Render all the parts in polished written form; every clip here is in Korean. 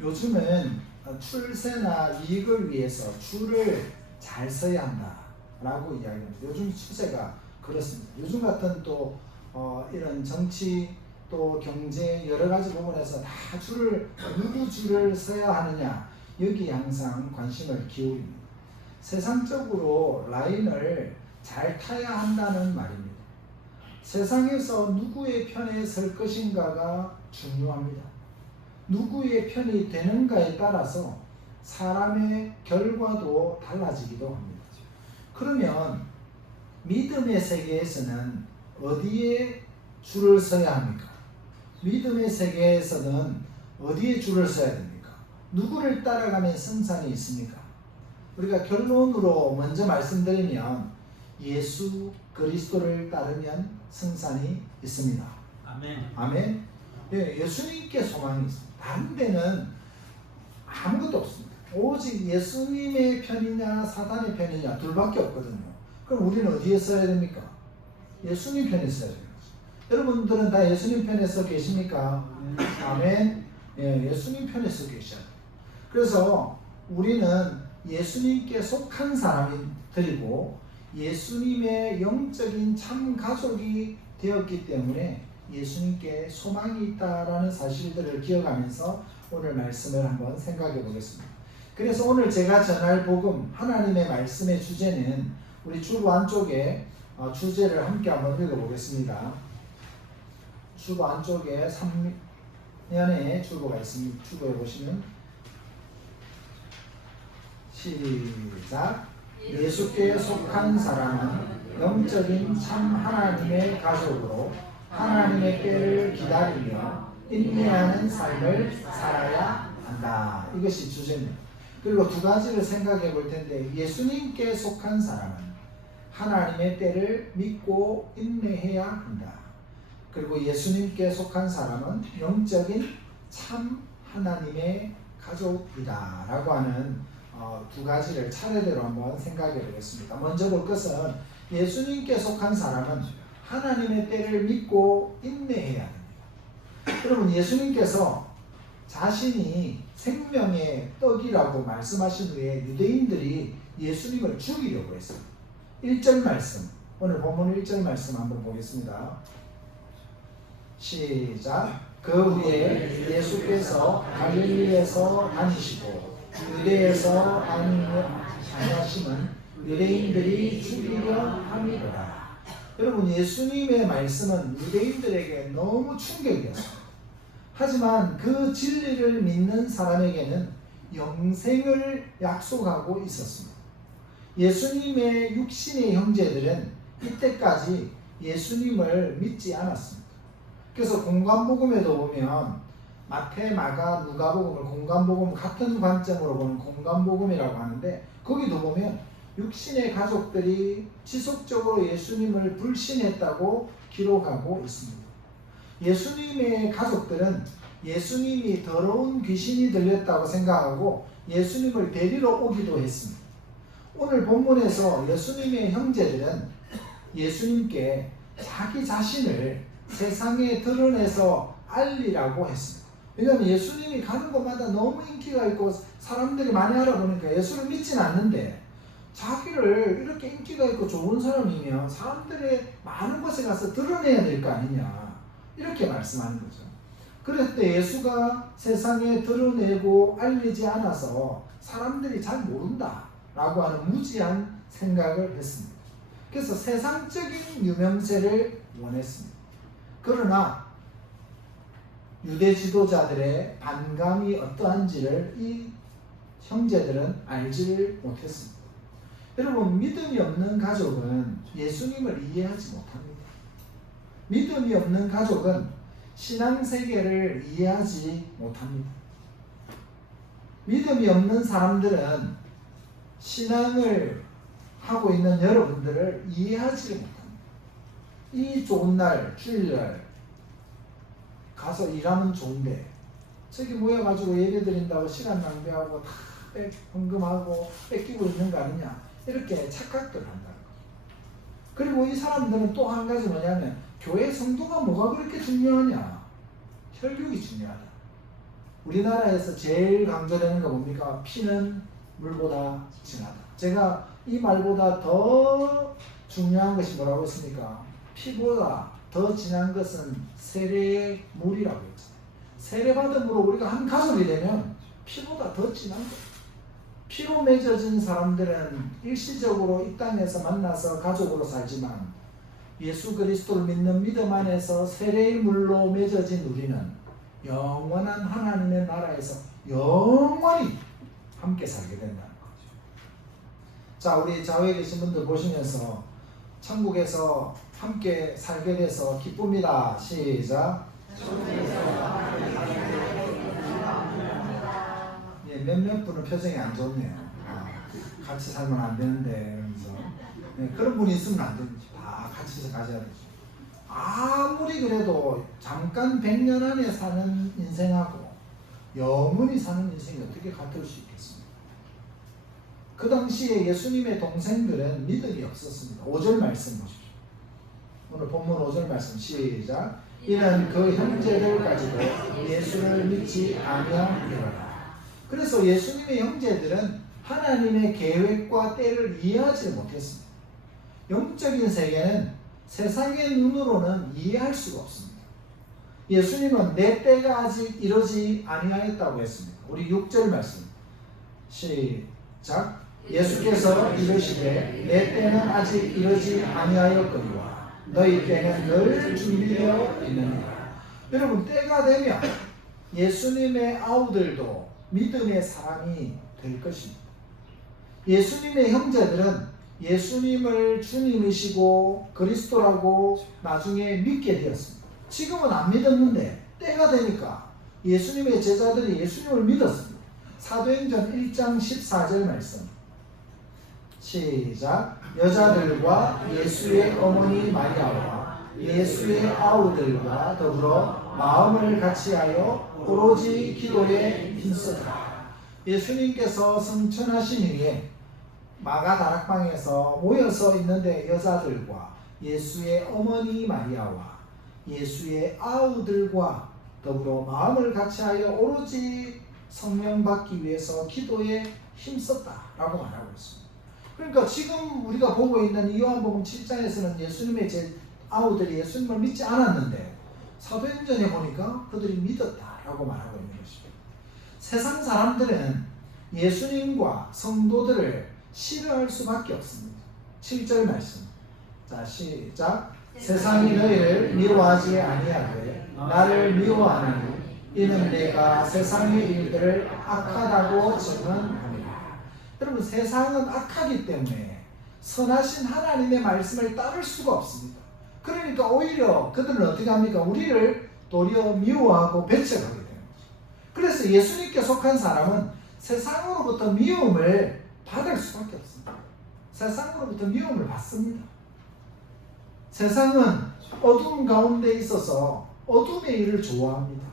요즘은 출세나 이익을 위해서 줄을 잘 서야 한다라고 이야기합니다. 요즘 추세가 그렇습니다. 요즘 같은 또 이런 정치 또 경제 여러 가지 부분에서 다 누구 줄을 서야 하느냐, 여기 항상 관심을 기울입니다. 세상적으로 라인을 잘 타야 한다는 말입니다. 세상에서 누구의 편에 설 것인가가 중요합니다. 누구의 편이 되는가에 따라서 사람의 결과도 달라지기도 합니다. 그러면 믿음의 세계에서는 어디에 줄을 서야 합니까? 믿음의 세계에서는 어디에 줄을 서야 됩니까? 누구를 따라가면 승산이 있습니까? 우리가 결론으로 먼저 말씀드리면 예수 그리스도를 따르면 승산이 있습니다. 아멘. 아멘. 예, 예수님께 소망이 있습니다. 다른 데는 아무것도 없습니다. 오직 예수님의 편이냐 사단의 편이냐 둘밖에 없거든요. 그럼 우리는 어디에 써야 됩니까? 예수님 편에 써야 됩니다. 여러분들은 다 예수님 편에 서 계십니까? 아멘. 예, 예수님 편에 서 계셔야 돼요. 그래서 우리는 예수님께 속한 사람들이고 예수님의 영적인 참 가족이 되었기 때문에 예수님께 소망이 있다라는 사실들을 기억하면서 오늘 말씀을 한번 생각해 보겠습니다. 그래서 오늘 제가 전할 복음 하나님의 말씀의 주제는 우리 주보 안쪽에 주제를 함께 한번 읽어보겠습니다. 주보 안쪽에 3년의 주보가 있습니다. 주보에 보시면 시작. 예수께 속한 사람은 영적인 참 하나님의 가족으로 하나님의 때를 기다리며 인내하는 삶을 살아야 한다. 이것이 주제입니다. 그리고 두 가지를 생각해 볼 텐데, 예수님께 속한 사람은 하나님의 때를 믿고 인내해야 한다. 그리고 예수님께 속한 사람은 영적인 참 하나님의 가족이다 라고 하는 두 가지를 차례대로 한번 생각해 보겠습니다. 먼저 볼 것은 예수님께 속한 사람은 하나님의 때를 믿고 인내해야 됩니다. 여러분, 예수님께서 자신이 생명의 떡이라고 말씀하신 후에 유대인들이 예수님을 죽이려고 했어요. 1절 말씀, 오늘 본문 1절 말씀 한번 보겠습니다. 시작. 그 후에 예수께서 갈릴리에서 다니시고 유대에서 다니심은 유대인들이 죽이려 함이로라. 여러분, 예수님의 말씀은 유대인들에게 너무 충격이었어요. 하지만 그 진리를 믿는 사람에게는 영생을 약속하고 있었습니다. 예수님의 육신의 형제들은 이때까지 예수님을 믿지 않았습니다. 그래서 공관복음에도 보면 마태, 마가, 누가복음을 공관복음 같은 관점으로 보는 공관복음이라고 하는데, 거기도 보면 육신의 가족들이 지속적으로 예수님을 불신했다고 기록하고 있습니다. 예수님의 가족들은 예수님이 더러운 귀신이 들렸다고 생각하고 예수님을 데리러 오기도 했습니다. 오늘 본문에서 예수님의 형제들은 예수님께 자기 자신을 세상에 드러내서 알리라고 했습니다. 왜냐하면 예수님이 가는 곳마다 너무 인기가 있고 사람들이 많이 알아보니까 예수를 믿진 않는데, 자기를 이렇게 인기가 있고 좋은 사람이면 사람들의 많은 곳에 가서 드러내야 될 거 아니냐, 이렇게 말씀하는 거죠. 그럴 때 예수가 세상에 드러내고 알리지 않아서 사람들이 잘 모른다 라고 하는 무지한 생각을 했습니다. 그래서 세상적인 유명세를 원했습니다. 그러나 유대 지도자들의 반감이 어떠한지를 이 형제들은 알지를 못했습니다. 여러분, 믿음이 없는 가족은 예수님을 이해하지 못합니다. 믿음이 없는 가족은 신앙세계를 이해하지 못합니다. 믿음이 없는 사람들은 신앙을 하고 있는 여러분들을 이해하지 못합니다. 이 좋은 날, 주일날 가서 일하면 좋은데 저기 모여가지고 예배드린다고 시간 낭비하고 다 헌금하고 뺏기고 있는 거 아니냐, 이렇게 착각들을 한다는 거죠. 그리고 이 사람들은 또 한 가지 뭐냐면, 교회 성도가 뭐가 그렇게 중요하냐, 혈육이 중요하다. 우리나라에서 제일 강조되는 거 뭡니까? 피는 물보다 진하다. 제가 이 말보다 더 중요한 것이 뭐라고 했습니까? 피보다 더 진한 것은 세례의 물이라고 했죠. 세례받음으로 우리가 한 가족이 되면 피보다 더 진한 거예요. 피로 맺어진 사람들은 일시적으로 이 땅에서 만나서 가족으로 살지만 예수 그리스도를 믿는 믿음 안에서 세례의 물로 맺어진 우리는 영원한 하나님의 나라에서 영원히 함께 살게 된다는 거죠. 자, 우리 좌우에 계신 분들 보시면서 천국에서 함께 살게 돼서 기쁩니다. 시작. 예, 몇몇 분은 표정이 안 좋네요. 같이 살면 안 되는데 그러면서 네, 그런 분이 있으면 안 됩니다. 다 같이 가셔야 되죠. 아무리 그래도 잠깐 100년 안에 사는 인생하고 영원히 사는 인생이 어떻게 같을 수 있겠습니까? 그 당시에 예수님의 동생들은 믿음이 없었습니다. 5절 말씀 보십시오. 오늘 본문 5절 말씀 시작. 이는 그 형제들까지도 예수를 믿지 아니하리라. 그래서 예수님의 형제들은 하나님의 계획과 때를 이해하지 못했습니다. 영적인 세계는 세상의 눈으로는 이해할 수가 없습니다. 예수님은 내 때가 아직 이르지 아니하였다고 했습니다. 우리 6절 말씀 시작. 예수께서 이르시되 내 때는 아직 이르지 아니하였거니와 너희 때는 늘 준비되어 있느니라. 여러분, 때가 되면 예수님의 아우들도 믿음의 사람이 될 것입니다. 예수님의 형제들은 예수님을 주님이시고 그리스도라고 나중에 믿게 되었습니다. 지금은 안 믿었는데 때가 되니까 예수님의 제자들이 예수님을 믿었습니다. 사도행전 1장 14절 말씀 시작. 여자들과 예수의 어머니 마리아와 예수의 아우들과 더불어 마음을 같이하여 오로지 기도에 힘쓰더라. 예수님께서 승천하신 후에 마가 다락방에서 모여서 있는데 여자들과 예수의 어머니 마리아와 예수의 아우들과 더불어 마음을 같이하여 오로지 성령 받기 위해서 기도에 힘썼다라고 말하고 있습니다. 그러니까 지금 우리가 보고 있는 요한복음 7장에서는 예수님의 아우들이 예수님을 믿지 않았는데 사도행전에 보니까 그들이 믿었다라고 말하고 있는 것입니다. 세상 사람들은 예수님과 성도들을 싫어할 수밖에 없습니다. 7절 말씀. 자, 시작. 세상이 너희를 미워하지 아니하되 나를 미워하나니 이는 내가 세상의 일들을 악하다고 증언함이라. 여러분, 세상은 악하기 때문에 선하신 하나님의 말씀을 따를 수가 없습니다. 그러니까 오히려 그들은 어떻게 합니까? 우리를 도리어 미워하고 배척하게 되는 거죠. 그래서 예수님께 속한 사람은 세상으로부터 미움을 받을 수밖에 없습니다. 세상으로부터 미움을 받습니다. 세상은 어두운 가운데 있어서 어둠의 일을 좋아합니다.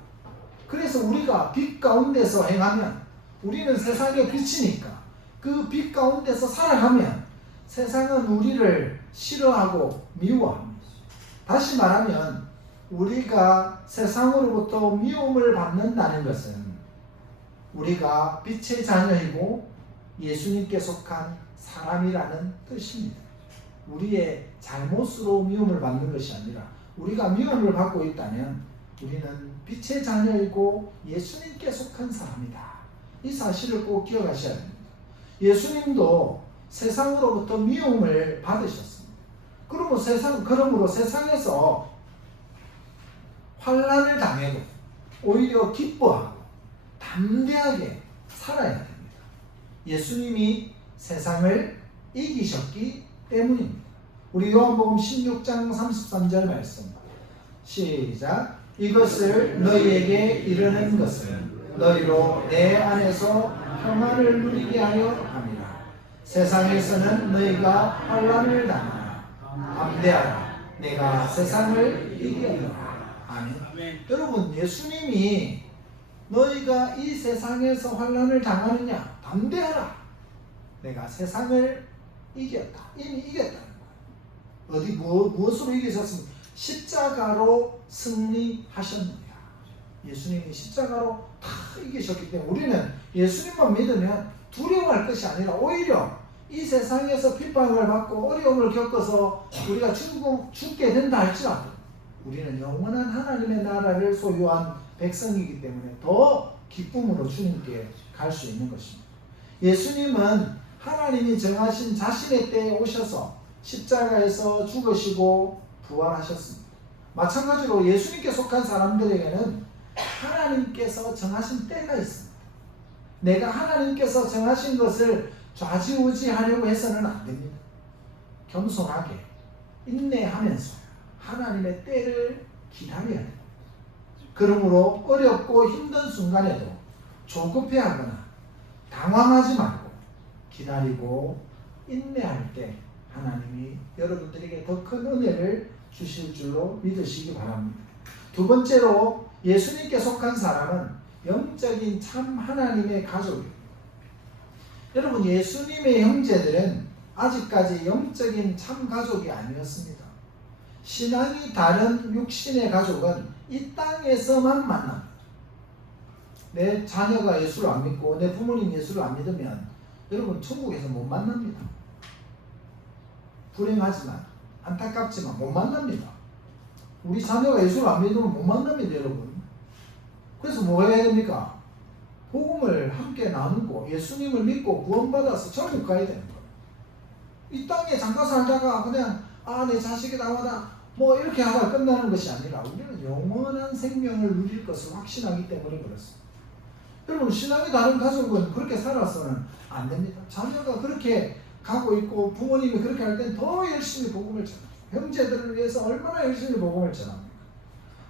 그래서 우리가 빛 가운데서 행하면 우리는 세상의 빛이니까 그 빛 가운데서 살아가면 세상은 우리를 싫어하고 미워합니다. 다시 말하면 우리가 세상으로부터 미움을 받는다는 것은 우리가 빛의 자녀이고 예수님께 속한 사람이라는 뜻입니다. 우리의 잘못으로 미움을 받는 것이 아니라 우리가 미움을 받고 있다면 우리는 빛의 자녀이고 예수님께 속한 사람이다. 이 사실을 꼭 기억하셔야 됩니다. 예수님도 세상으로부터 미움을 받으셨습니다. 그러므로 세상에서 환난을 당해도 오히려 기뻐하고 담대하게 살아야 됩니다. 예수님이 세상을 이기셨기 때문입니다. 우리 요한복음 16장 33절 말씀 시작. 이것을 너희에게 이르는 것은 너희로 내 안에서 평안을 누리게 하려 함이라. 세상에서는 너희가 환난을 당하나 담대하라. 내가 세상을 이겼노라. 아멘. 여러분, 예수님이 너희가 이 세상에서 환난을 당하느냐? 담대하라. 내가 세상을 이겼다. 이미 이겼다는 거예요. 어디 무엇으로 이기셨습니까? 십자가로 승리하셨느냐. 예수님이 십자가로 다 이기셨기 때문에 우리는 예수님만 믿으면 두려워할 것이 아니라 오히려 이 세상에서 핍박을 받고 어려움을 겪어서 우리가 죽게 된다 할지라도 우리는 영원한 하나님의 나라를 소유한 백성이기 때문에 더 기쁨으로 주님께 갈 수 있는 것입니다. 예수님은 하나님이 정하신 자신의 때에 오셔서 십자가에서 죽으시고 부활하셨습니다. 마찬가지로 예수님께 속한 사람들에게는 하나님께서 정하신 때가 있습니다. 내가 하나님께서 정하신 것을 좌지우지하려고 해서는 안 됩니다. 겸손하게 인내하면서 하나님의 때를 기다려야 됩니다. 그러므로 어렵고 힘든 순간에도 조급해하거나 당황하지 말고 기다리고 인내할 때 하나님이 여러분들에게 더 큰 은혜를 주실 줄로 믿으시기 바랍니다. 두 번째로 예수님께 속한 사람은 영적인 참 하나님의 가족입니다. 여러분, 예수님의 형제들은 아직까지 영적인 참 가족이 아니었습니다. 신앙이 다른 육신의 가족은 이 땅에서만 만납니다. 내 자녀가 예수를 안 믿고 내 부모님 예수를 안 믿으면 여러분 천국에서 못 만납니다. 불행하지만 안타깝지만 못 만납니다. 우리 자녀가 예수를 안 믿으면 못 만납니다, 여러분. 그래서 뭐 해야 됩니까? 복음을 함께 나누고 예수님을 믿고 구원받아서 천국 가야 되는 거예요. 이 땅에 잠깐 살다가 그냥 내 자식이 나와라 뭐 이렇게 하다가 끝나는 것이 아니라 우리는 영원한 생명을 누릴 것을 확신하기 때문에 그렇습니다. 여러분, 신앙이 다른 가족은 그렇게 살아서는 안 됩니다. 자녀가 그렇게 가고 있고 부모님이 그렇게 할 땐 더 열심히 복음을 전합니다. 형제들을 위해서 얼마나 열심히 복음을 전합니까?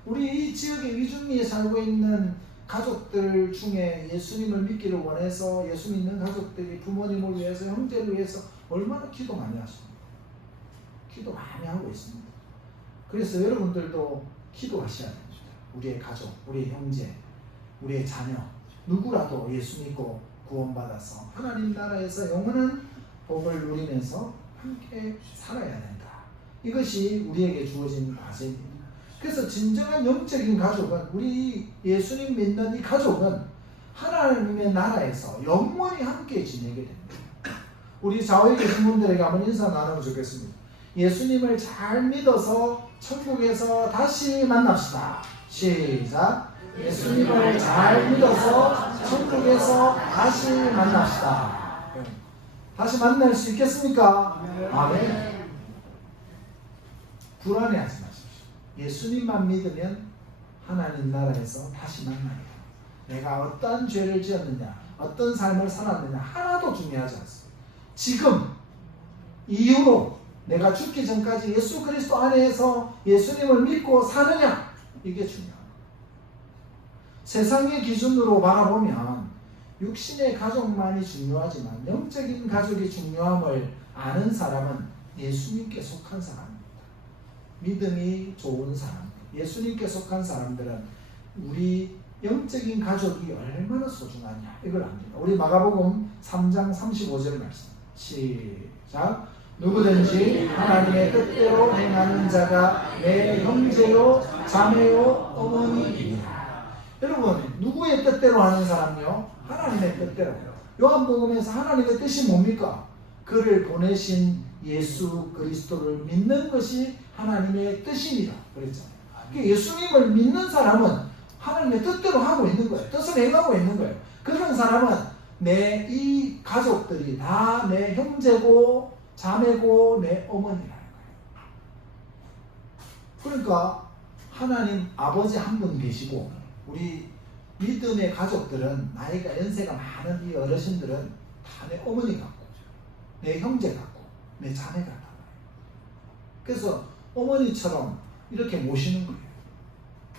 우리 이 지역에 위중리에 살고 있는 가족들 중에 예수님을 믿기를 원해서 예수 믿는 가족들이 부모님을 위해서 형제를 위해서 얼마나 기도 많이 하십니까? 기도 많이 하고 있습니다. 그래서 여러분들도 기도하셔야 됩니다. 우리의 가족, 우리의 형제, 우리의 자녀 누구라도 예수 믿고 구원받아서 하나님 나라에서 영원한 복을 누리면서 함께 살아야 된다. 이것이 우리에게 주어진 과제입니다. 그래서 진정한 영적인 가족은 우리 예수님 믿는 이 가족은 하나님의 나라에서 영원히 함께 지내게 됩니다. 우리 좌우에 계신 분들에게 한번 인사 나누면 좋겠습니다. 예수님을 잘 믿어서 천국에서 다시 만납시다. 시작. 예수님을 잘 믿어서 천국에서 다시 만납시다. 다시 만날 수 있겠습니까? 아멘. 불안해하지 마십시오. 예수님만 믿으면 하나님 나라에서 다시 만나요. 내가 어떤 죄를 지었느냐, 어떤 삶을 살았느냐 하나도 중요하지 않습니다. 지금 이후로 내가 죽기 전까지 예수 그리스도 안에서 예수님을 믿고 사느냐, 이게 중요합니다. 세상의 기준으로 바라보면 육신의 가족만이 중요하지만 영적인 가족이 중요함을 아는 사람은 예수님께 속한 사람입니다. 믿음이 좋은 사람, 예수님께 속한 사람들은 우리 영적인 가족이 얼마나 소중하냐 이걸 압니다. 우리 마가복음 3장 35절 말씀 시작. 누구든지 하나님의 뜻대로 행하는 자가 내 형제요 자매요 어머니이니라. 여러분, 누구의 뜻대로 하는 사람요? 하나님의 뜻대로. 요한복음에서 하나님의 뜻이 뭡니까? 그를 보내신 예수 그리스도를 믿는 것이 하나님의 뜻이니라 그랬잖아요. 예수님을 믿는 사람은 하나님의 뜻대로 하고 있는 거예요. 뜻을 행하고 있는 거예요. 그런 사람은 내 이 가족들이 다 내 형제고 자매고 내 어머니라는 거예요. 그러니까 하나님 아버지 한 분 계시고 우리 믿음의 가족들은 나이가 연세가 많은 이 어르신들은 다 내 어머니 같고 내 형제 같고 내 자매 같다. 그래서 어머니처럼 이렇게 모시는 거예요.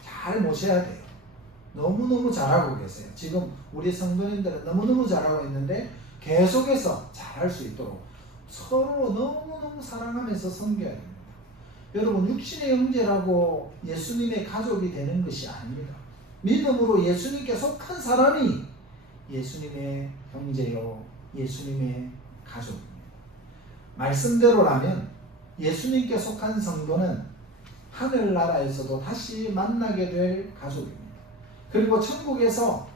잘 모셔야 돼요. 너무너무 잘하고 계세요. 지금 우리 성도님들은 너무너무 잘하고 있는데 계속해서 잘할 수 있도록 서로 너무너무 사랑하면서 섬겨야 됩니다. 여러분, 육신의 형제라고 예수님의 가족이 되는 것이 아닙니다. 믿음으로 예수님께 속한 사람이 예수님의 형제요 예수님의 가족입니다. 말씀대로라면 예수님께 속한 성도는 하늘나라에서도 다시 만나게 될 가족입니다. 그리고 천국에서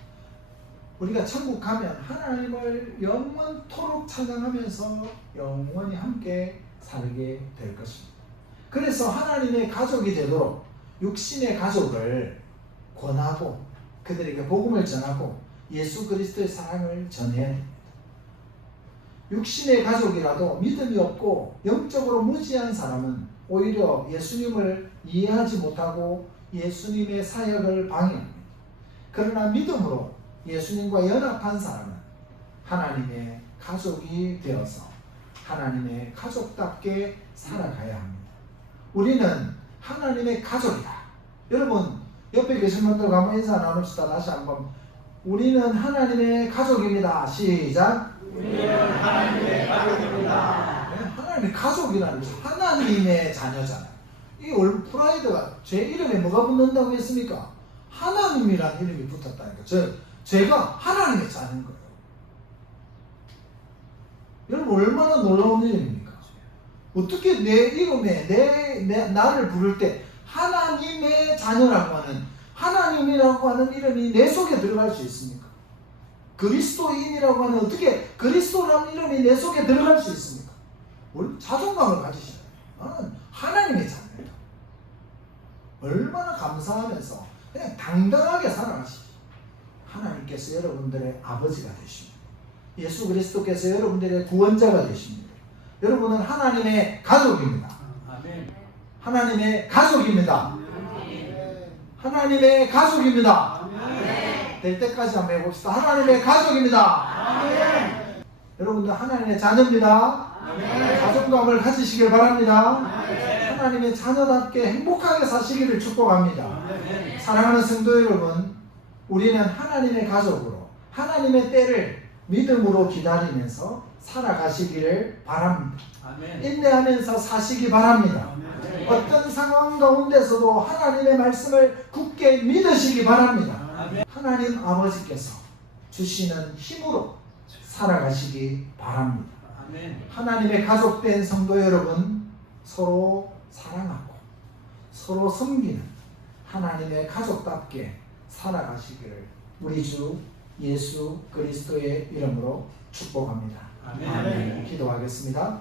우리가 천국 가면 하나님을 영원토록 찬양하면서 영원히 함께 살게 될 것입니다. 그래서 하나님의 가족이 되도록 육신의 가족을 권하고 그들에게 복음을 전하고 예수 그리스도의 사랑을 전해야 됩니다. 육신의 가족이라도 믿음이 없고 영적으로 무지한 사람은 오히려 예수님을 이해하지 못하고 예수님의 사역을 방해합니다. 그러나 믿음으로 예수님과 연합한 사람은 하나님의 가족이 되어서 하나님의 가족답게 살아가야 합니다. 우리는 하나님의 가족이다. 여러분 옆에 계신 분들과 한번 인사 나눕시다. 다시 한번. 우리는 하나님의 가족입니다. 시작. 우리는 하나님의 가족입니다. 하나님의 가족이라는 것은 하나님의 자녀잖아요. 이 올프라이드가 제 이름에 뭐가 붙는다고 했습니까? 하나님이라는 이름이 붙었다니까. 제가 하나님의 자녀인 거예요. 여러분 얼마나 놀라운 일입니까? 어떻게 내 이름에 나를 부를 때 하나님의 자녀라고 하는 하나님이라고 하는 이름이 내 속에 들어갈 수 있습니까? 그리스도인이라고 하는 어떻게 그리스도라는 이름이 내 속에 들어갈 수 있습니까? 자존감을 가지셔야 돼요. 나는 하나님의 자녀다. 얼마나 감사하면서 그냥 당당하게 살아가시죠. 하나님께서 여러분들의 아버지가 되십니다. 예수 그리스도께서 여러분들의 구원자가 되십니다. 여러분은 하나님의 가족입니다. 아멘. 하나님의 가족입니다. 하나님의 가족입니다. 아멘. 될 때까지 한번 해봅시다. 하나님의 가족입니다. 아멘. 여러분들 하나님의 자녀입니다. 아멘. 자존감을 가지시길 바랍니다. 아멘. 하나님의 자녀답게 행복하게 사시기를 축복합니다. 아멘. 사랑하는 성도 여러분, 우리는 하나님의 가족으로 하나님의 때를 믿음으로 기다리면서 살아가시기를 바랍니다. 아멘. 인내하면서 사시기 바랍니다. 아멘. 어떤 상황 가운데서도 하나님의 말씀을 굳게 믿으시기 바랍니다. 아멘. 하나님 아버지께서 주시는 힘으로 살아가시기 바랍니다. 아멘. 하나님의 가족된 성도 여러분, 서로 사랑하고 서로 섬기는 하나님의 가족답게 살아가시기를 우리 주 예수 그리스도의 이름으로 축복합니다. 아멘. 아멘. 기도하겠습니다.